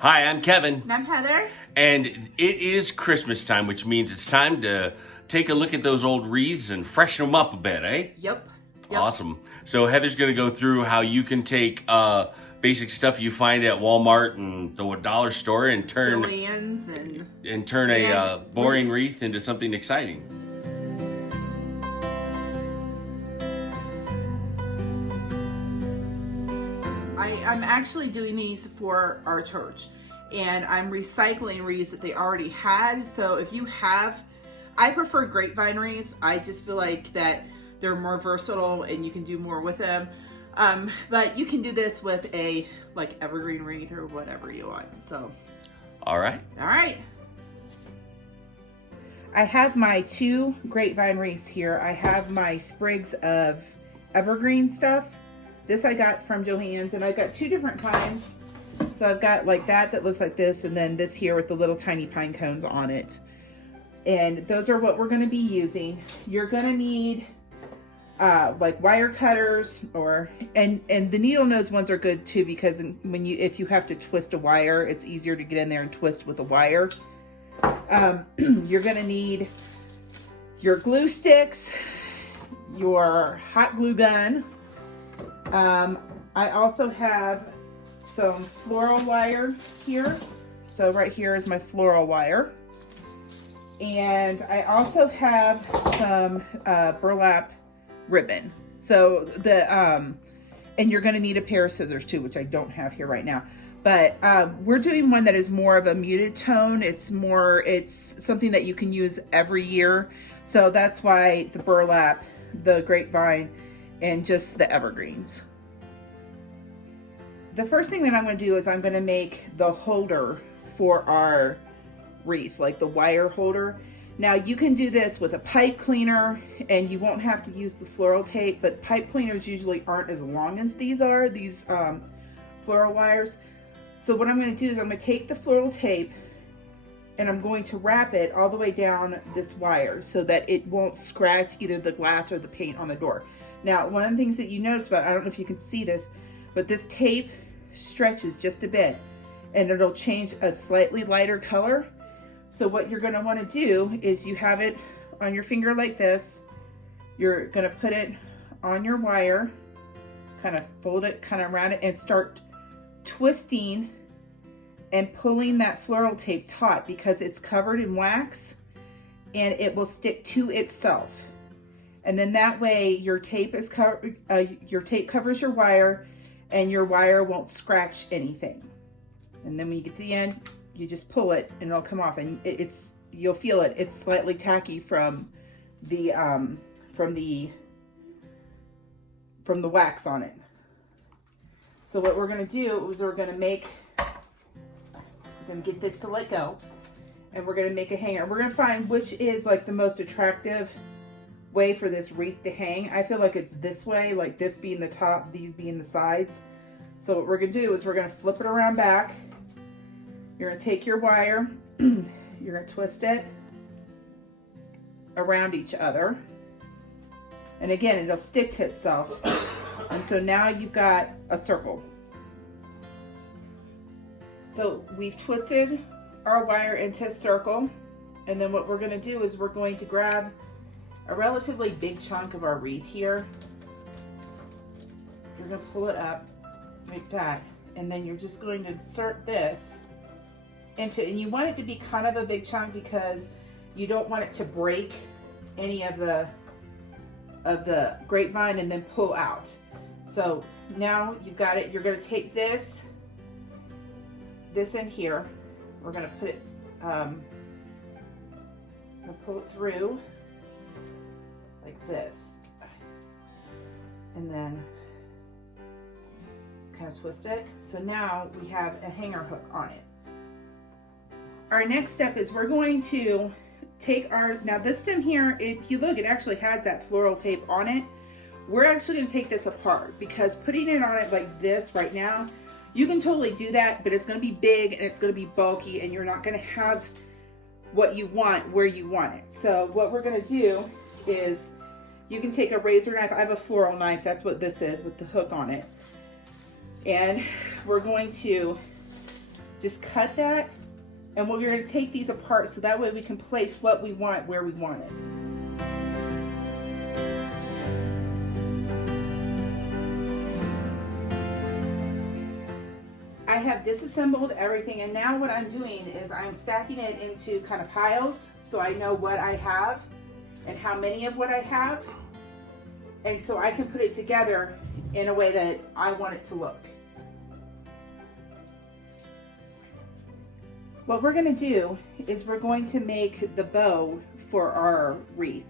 Hi, I'm Kevin. And I'm Heather. And it is Christmas time, which means it's time to take a look at those old wreaths and freshen them up a bit, eh? Yep. Awesome. So Heather's going to go through how you can take basic stuff you find at Walmart and the dollar store and turn Joann's and turn a boring wreath into something exciting. I'm actually doing these for our church, and I'm recycling wreaths that they already had. So if you have, I prefer grapevine wreaths. I just feel like that they're more versatile and you can do more with them. But you can do this with a like evergreen wreath or whatever you want. So, All right. I have my 2 grapevine wreaths here. I have my sprigs of evergreen stuff. This I got from Joann's, and I've got 2 different kinds. So I've got like that looks like this, and then this here with the little tiny pine cones on it. And those are what we're going to be using. You're going to need like wire cutters, and the needle nose ones are good too, because if you have to twist a wire, it's easier to get in there and twist with a wire. You're going to need your glue sticks, your hot glue gun. I also have some floral wire here. So right here is my floral wire. And I also have some burlap ribbon. So and you're going to need a pair of scissors too, which I don't have here right now. But we're doing one that is more of a muted tone. It's something that you can use every year. So that's why the burlap, the grapevine, and just the evergreens. The first thing that I'm going to do is I'm going to make the holder for our wreath, like the wire holder. Now you can do this with a pipe cleaner and you won't have to use the floral tape, but pipe cleaners usually aren't as long as these floral wires. So what I'm going to do is I'm going to take the floral tape and I'm going to wrap it all the way down this wire so that it won't scratch either the glass or the paint on the door. Now, one of the things that you notice about, I don't know if you can see this, but this tape stretches just a bit and it'll change a slightly lighter color. So what you're going to want to do is you have it on your finger like this. You're going to put it on your wire, kind of fold it kind of around it, and start twisting and pulling that floral tape taut, because it's covered in wax and it will stick to itself. And then that way your tape is covered. Your tape covers your wire, and your wire won't scratch anything. And then when you get to the end, you just pull it, and it'll come off. And you'll feel it. It's slightly tacky from the wax on it. So what we're going to do is we're going to get this to let go, and we're going to make a hanger. We're going to find which is like the most attractive way for this wreath to hang. I feel like it's this way, like this being the top, these being the sides. So what we're going to do is we're going to flip it around back. You're going to take your wire, you're going to twist it around each other, and again it'll stick to itself. And so now you've got a circle. So we've twisted our wire into a circle, and then what we're going to do is we're going to grab a relatively big chunk of our wreath here. You're going to pull it up like that, and then you're just going to insert this into, and you want it to be kind of a big chunk because you don't want it to break any of the grapevine and then pull out. So now you've got it. You're going to take this in here. We're going to put it, pull it through like this, and then just kind of twist it. So now we have a hanger hook on it. Our next step is we're going to take now this stem here, if you look, it actually has that floral tape on it. We're actually going to take this apart, because putting it on it like this right now, you can totally do that, but it's going to be big and it's going to be bulky, and you're not going to have what you want where you want it. So what we're going to do is you can take a razor knife. I have a floral knife. That's what this is, with the hook on it. And we're going to Just cut that, and we're going to take these apart so that way we can place what we want where we want it. I have disassembled everything, and now what I'm doing is I'm stacking it into kind of piles so I know what I have and how many of what I have, and so I can put it together in a way that I want it to look. What we're going to do is we're going to make the bow for our wreath.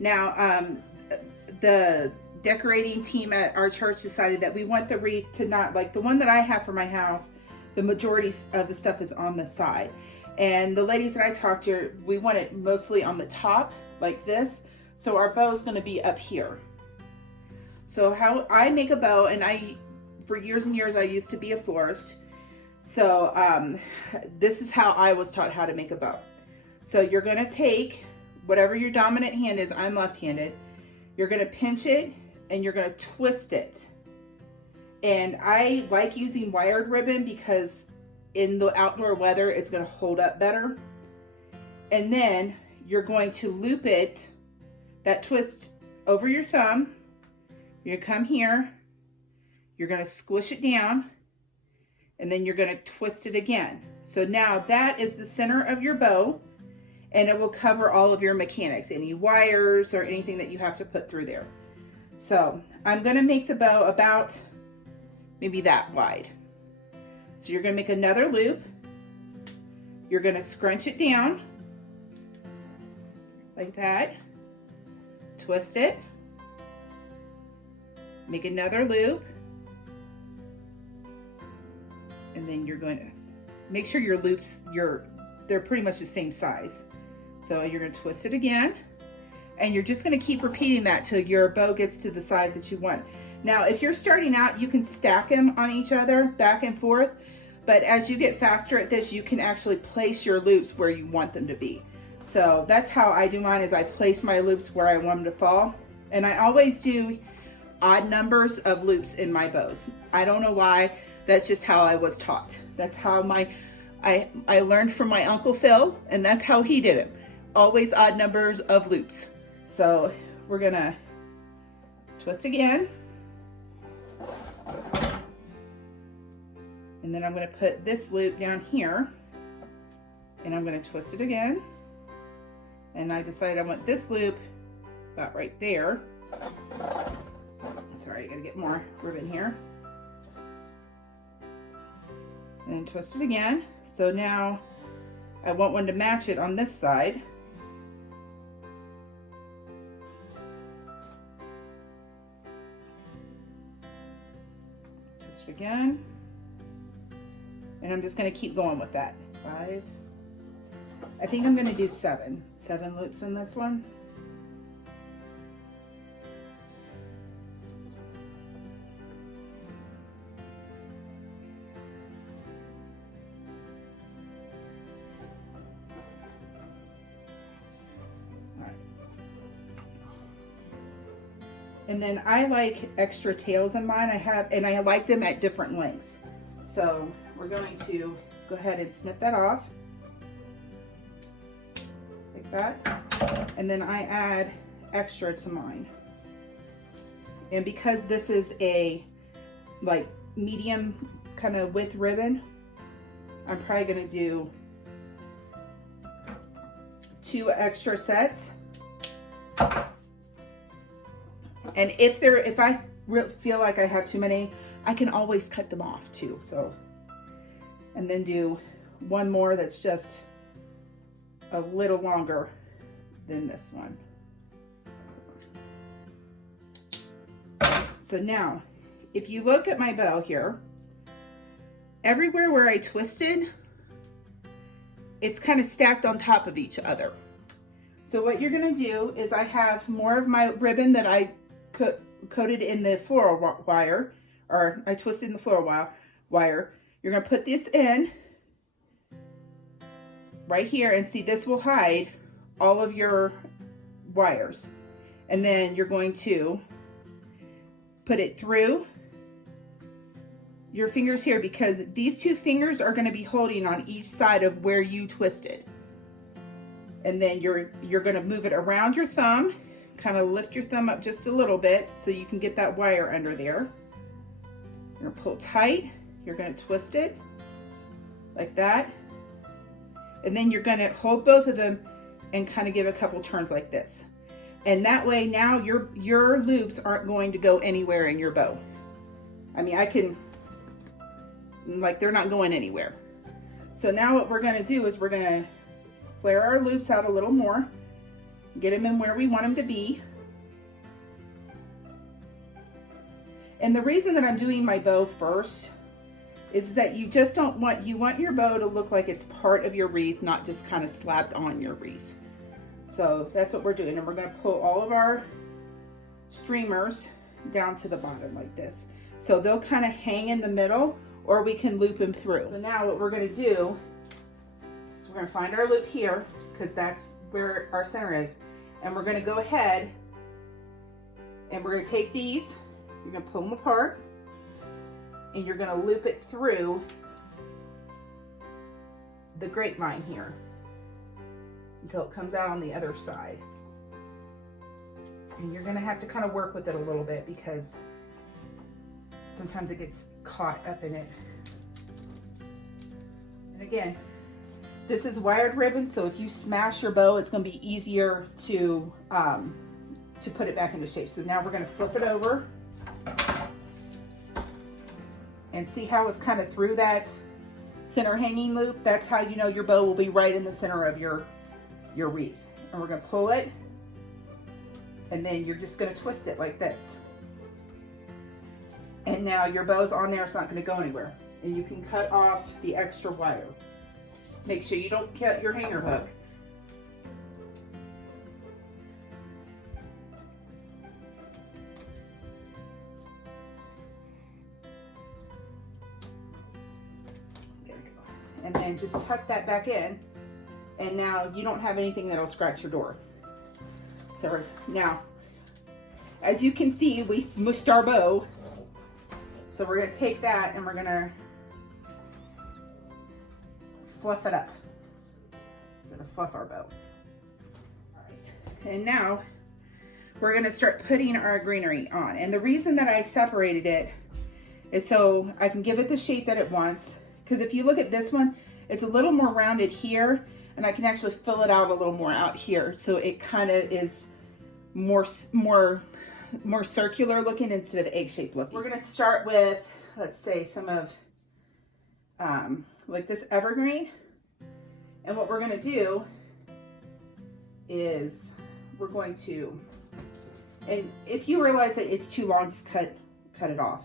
Now, the decorating team at our church decided that we want the wreath to not, like the one that I have for my house, the majority of the stuff is on the side. And the ladies that I talked to, we want it mostly on the top, like this. So our bow is going to be up here. So how I make a bow, and for years and years, I used to be a florist. So this is how I was taught how to make a bow. So you're going to take whatever your dominant hand is. I'm left-handed. You're going to pinch it and you're going to twist it. And I like using wired ribbon because in the outdoor weather, it's going to hold up better. And then you're going to loop it, that twist, over your thumb. You're going to come here. You're going to squish it down. And then you're going to twist it again. So now that is the center of your bow, and it will cover all of your mechanics, any wires or anything that you have to put through there. So I'm going to make the bow about maybe that wide. So you're going to make another loop. You're going to scrunch it down like that, twist it, make another loop, and then you're going to make sure your loops, they're pretty much the same size. So you're going to twist it again, and you're just going to keep repeating that till your bow gets to the size that you want. Now, if you're starting out, you can stack them on each other back and forth, but as you get faster at this, you can actually place your loops where you want them to be. So that's how I do mine, is I place my loops where I want them to fall. And I always do odd numbers of loops in my bows. I don't know why. That's just how I was taught. That's how I learned from my Uncle Phil, and that's how he did it. Always odd numbers of loops. So we're gonna twist again. And then I'm gonna put this loop down here, and I'm gonna twist it again. And I decided I want this loop about right there. Sorry, I gotta get more ribbon here. And then twist it again. So now I want one to match it on this side. Twist again. And I'm just going to keep going with that. 5. I think I'm going to do 7 loops in this one. And then I like extra tails in mine. And I like them at different lengths. So we're going to go ahead and snip that off like that. And then I add extra to mine. And because this is a like medium kind of width ribbon, I'm probably going to do 2 extra sets. And if I feel like I have too many, I can always cut them off too. So, and then do one more that's just a little longer than this one. So now, if you look at my bow here, everywhere where I twisted, it's kind of stacked on top of each other. So what you're going to do is I have more of my ribbon that I coated in the floral wire, or I twisted in the floral wire. You're going to put this in right here, and see, this will hide all of your wires. And then you're going to put it through your fingers here, because these two fingers are going to be holding on each side of where you twisted. And then you're going to move it around your thumb, kind of lift your thumb up just a little bit so you can get that wire under there. You're going to pull tight. You're going to twist it like that. And then you're going to hold both of them and kind of give a couple turns like this. And that way now your loops aren't going to go anywhere in your bow. I mean, they're not going anywhere. So now what we're going to do is we're going to flare our loops out a little more, get them in where we want them to be. And the reason that I'm doing my bow first is that you just don't want, you want your bow to look like it's part of your wreath, not just kind of slapped on your wreath. So that's what we're doing. And we're going to pull all of our streamers down to the bottom like this. So they'll kind of hang in the middle, or we can loop them through. So now what we're going to do is we're going to find our loop here, because that's where our center is. And we're going to go ahead and we're going to take these, you're going to pull them apart, and you're going to loop it through the grapevine here until it comes out on the other side. And you're going to have to kind of work with it a little bit because sometimes it gets caught up in it. And again, this is wired ribbon, so if you smash your bow, it's going to be easier to put it back into shape. So now we're going to flip it over and see how it's kind of through that center hanging loop. That's how you know your bow will be right in the center of your wreath. And we're going to pull it, and then you're just going to twist it like this. And now your bow's on there, it's not going to go anywhere. And you can cut off the extra wire. Make sure you don't cut your hanger hook. There we go. And then just tuck that back in. And now you don't have anything that'll scratch your door. So now, as you can see, we smushed our bow. So we're going to take that and we're going to fluff it up. We're going to fluff our bow. All right. And now we're going to start putting our greenery on. And the reason that I separated it is so I can give it the shape that it wants. Because if you look at this one, it's a little more rounded here, and I can actually fill it out a little more out here. So it kind of is more circular looking instead of egg-shaped looking. We're going to start with, let's say, some of like this evergreen. And what we're going to do is we're going to, and if you realize that it's too long, just cut it off.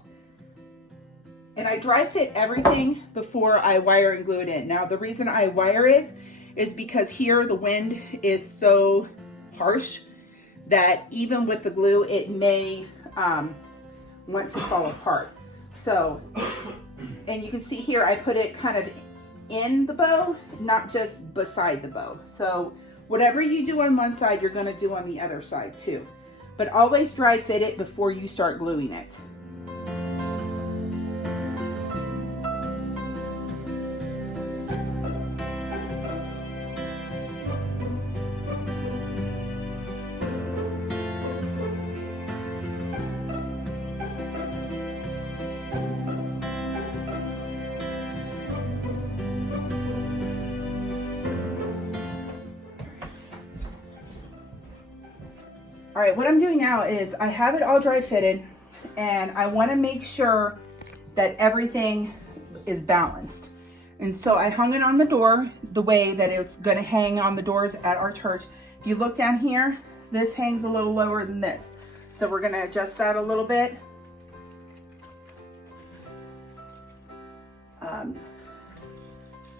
And I dry fit everything before I wire and glue it in. Now the reason I wire it is because here the wind is so harsh that even with the glue, it may want to fall apart. So, and you can see here, I put it kind of in the bow, not just beside the bow. So whatever you do on one side, you're gonna do on the other side too. But always dry fit it before you start gluing it. All right, what I'm doing now is I have it all dry fitted, and I want to make sure that everything is balanced. And so I hung it on the door the way that it's going to hang on the doors at our church. If you look down here, this hangs a little lower than this. So we're going to adjust that a little bit.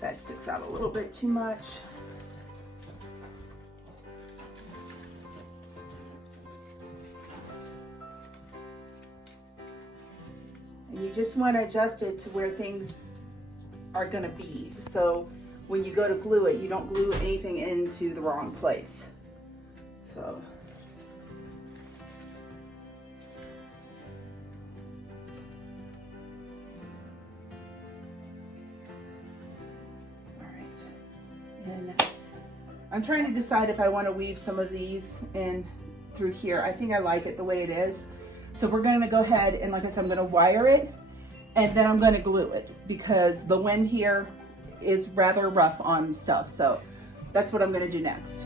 That sticks out a little bit too much. You just want to adjust it to where things are going to be. So when you go to glue it, you don't glue anything into the wrong place. So. then I'm trying to decide if I want to weave some of these in through here. I think I like it the way it is. So we're going to go ahead and, like I said, I'm going to wire it and then I'm going to glue it because the wind here is rather rough on stuff. So that's what I'm going to do next.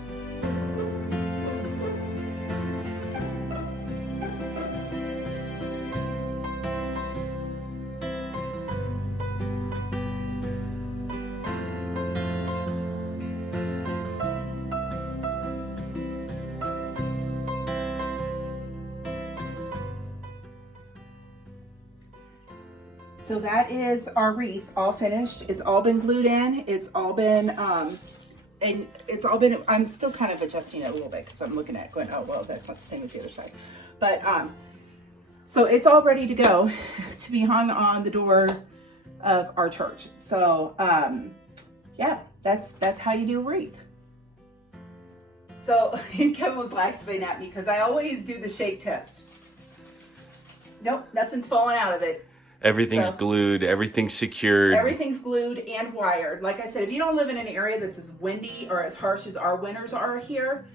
So that is our wreath all finished. It's all been glued in. It's all been, I'm still kind of adjusting it a little bit because I'm looking at it going, oh, well, that's not the same as the other side. But, so it's all ready to go to be hung on the door of our church. So, yeah, that's how you do a wreath. So Kevin was laughing at me because I always do the shape test. Nope, nothing's falling out of it. Everything's glued, everything's secured. Everything's glued and wired. Like I said, if you don't live in an area that's as windy or as harsh as our winters are here,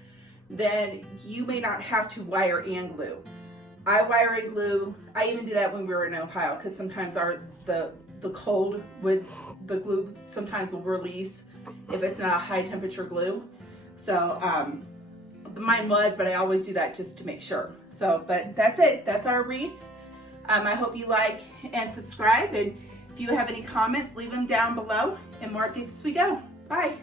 then you may not have to wire and glue. I wire and glue. I even do that when we were in Ohio because sometimes the cold with the glue sometimes will release if it's not a high temperature glue. So mine was, but I always do that just to make sure. So, but that's it. That's our wreath. I hope you like and subscribe, and if you have any comments, leave them down below, and more updates as we go. Bye.